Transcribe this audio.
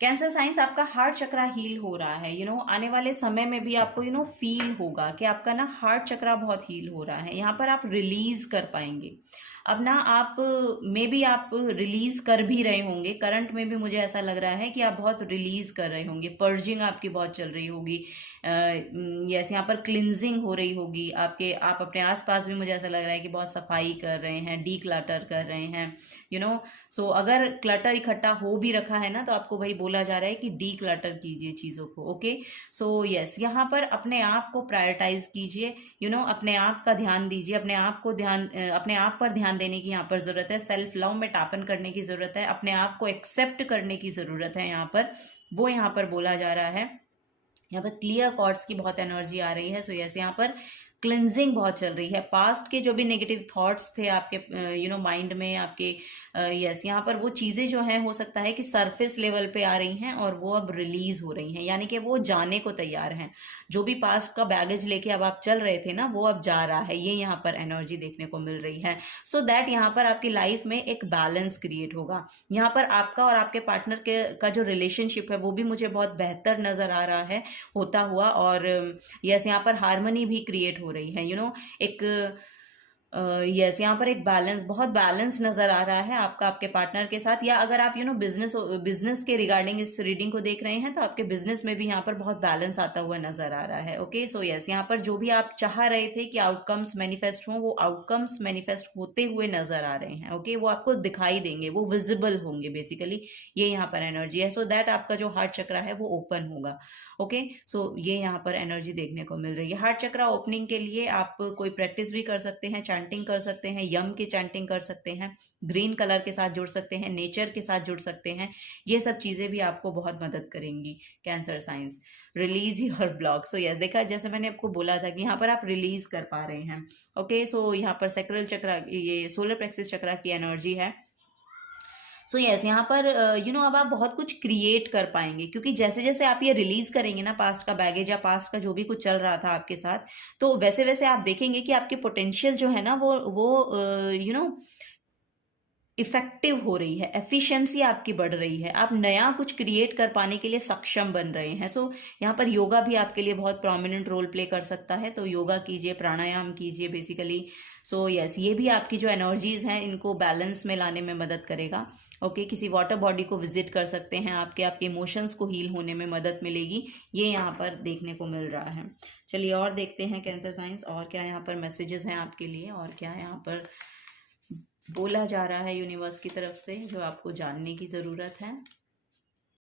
Cancer science, आपका heart चक्रा heal हो रहा है। आने वाले समय में भी आपको फील होगा कि आपका ना हार्ट चक्रा बहुत हील हो रहा है। यहाँ पर आप रिलीज कर पाएंगे। अब ना आप मे भी आप रिलीज कर भी रहे होंगे, करंट में भी मुझे ऐसा लग रहा है कि आप बहुत रिलीज कर रहे होंगे। पर्जिंग आपकी बहुत चल रही होगी, यस, यहाँ पर क्लिनजिंग हो रही होगी आपके। आप अपने आसपास भी मुझे ऐसा लग रहा है कि बहुत सफाई कर रहे हैं, डी क्लटर कर रहे हैं। सो अगर क्लटर इकट्ठा हो भी रखा है ना, तो आपको वही बोला जा रहा है कि डी क्लटर कीजिए चीज़ों को। ओके, सो यस, यहाँ पर अपने आप को प्रायोरिटाइज कीजिए। अपने आप का ध्यान दीजिए, अपने आप पर ध्यान देने की यहाँ पर जरूरत है। सेल्फ लव में टापन करने की जरूरत है, अपने आप को एक्सेप्ट करने की जरूरत है यहाँ पर, वो यहाँ पर बोला जा रहा है। यहाँ पर क्लियर कॉर्ड्स की बहुत एनर्जी आ रही है। सो यस, यहाँ पर क्लिनजिंग बहुत चल रही है। पास्ट के जो भी नेगेटिव थॉट्स थे आपके माइंड में आपके, यस, यहाँ पर वो चीज़ें जो हैं हो सकता है कि सरफेस लेवल पे आ रही हैं और वो अब रिलीज हो रही हैं, यानी कि वो जाने को तैयार हैं। जो भी पास्ट का बैगेज लेके अब आप चल रहे थे ना, वो अब जा रहा है। ये यहाँ पर एनर्जी देखने को मिल रही है। सो दैट यहाँ पर आपकी लाइफ में एक बैलेंस क्रिएट होगा। यहाँ पर आपका और आपके पार्टनर के का जो रिलेशनशिप है वो भी मुझे बहुत बेहतर नजर आ रहा है होता हुआ। और यस, यहाँ पर हार्मनी भी क्रिएट हो रही है। एक यस, यहाँ पर एक बैलेंस, बहुत बैलेंस नजर आ रहा है आपका आपके पार्टनर के साथ। या अगर आप बिजनेस के रिगार्डिंग इस रीडिंग को देख रहे हैं, तो आपके बिजनेस में भी यहाँ पर बहुत बैलेंस आता हुआ नजर आ रहा है। ओके, सो यस, यहाँ पर जो भी आप चाह रहे थे कि आउटकम्स मैनिफेस्ट हों, वो आउटकम्स मैनिफेस्ट होते हुए नजर आ रहे हैं। ओके, वो आपको दिखाई देंगे, वो विजिबल होंगे बेसिकली। ये यहाँ पर एनर्जी है। सो दैट आपका जो हार्ट चक्रा है वो ओपन होगा। ओके, सो ये यहाँ पर एनर्जी देखने को मिल रही है। हार्ट चक्रा ओपनिंग के लिए आप कोई प्रैक्टिस भी कर सकते हैं, चैंटिंग कर सकते हैं, यम की चैंटिंग कर सकते हैं, ग्रीन कलर के साथ जुड़ सकते हैं, नेचर के साथ जुड़ सकते हैं। ये सब चीज़ें भी आपको बहुत मदद करेंगी। Cancer science, release your block. So yes, देखा, जैसे मैंने आपको बोला था कि यहाँ पर आप रिलीज कर पा रहे हैं। ओके, सो यहाँ पर सैक्रल चक्रा, ये सोलर प्लेक्सस चक्रा की एनर्जी है। सो यस, यहाँ पर अब आप बहुत कुछ क्रिएट कर पाएंगे, क्योंकि जैसे जैसे आप ये रिलीज करेंगे ना पास्ट का बैगेज या पास्ट का जो भी कुछ चल रहा था आपके साथ, तो वैसे वैसे आप देखेंगे कि आपकी पोटेंशियल जो है ना वो इफेक्टिव हो रही है, एफिशिएंसी आपकी बढ़ रही है, आप नया कुछ क्रिएट कर पाने के लिए सक्षम बन रहे हैं। सो यहाँ पर योगा भी आपके लिए बहुत प्रोमिनेंट रोल प्ले कर सकता है, तो योगा कीजिए, प्राणायाम कीजिए बेसिकली। सो यस, ये भी आपकी जो एनर्जीज हैं इनको बैलेंस में लाने में मदद करेगा। ओके, किसी वाटर बॉडी को विजिट कर सकते हैं, आपके इमोशंस को हील होने में मदद मिलेगी। ये यहाँ पर देखने को मिल रहा है। चलिए और देखते हैं कैंसर साइंस, और क्या यहाँ पर मैसेजेस हैं आपके लिए, और क्या यहाँ पर बोला जा रहा है यूनिवर्स की तरफ से जो आपको जानने की ज़रूरत है।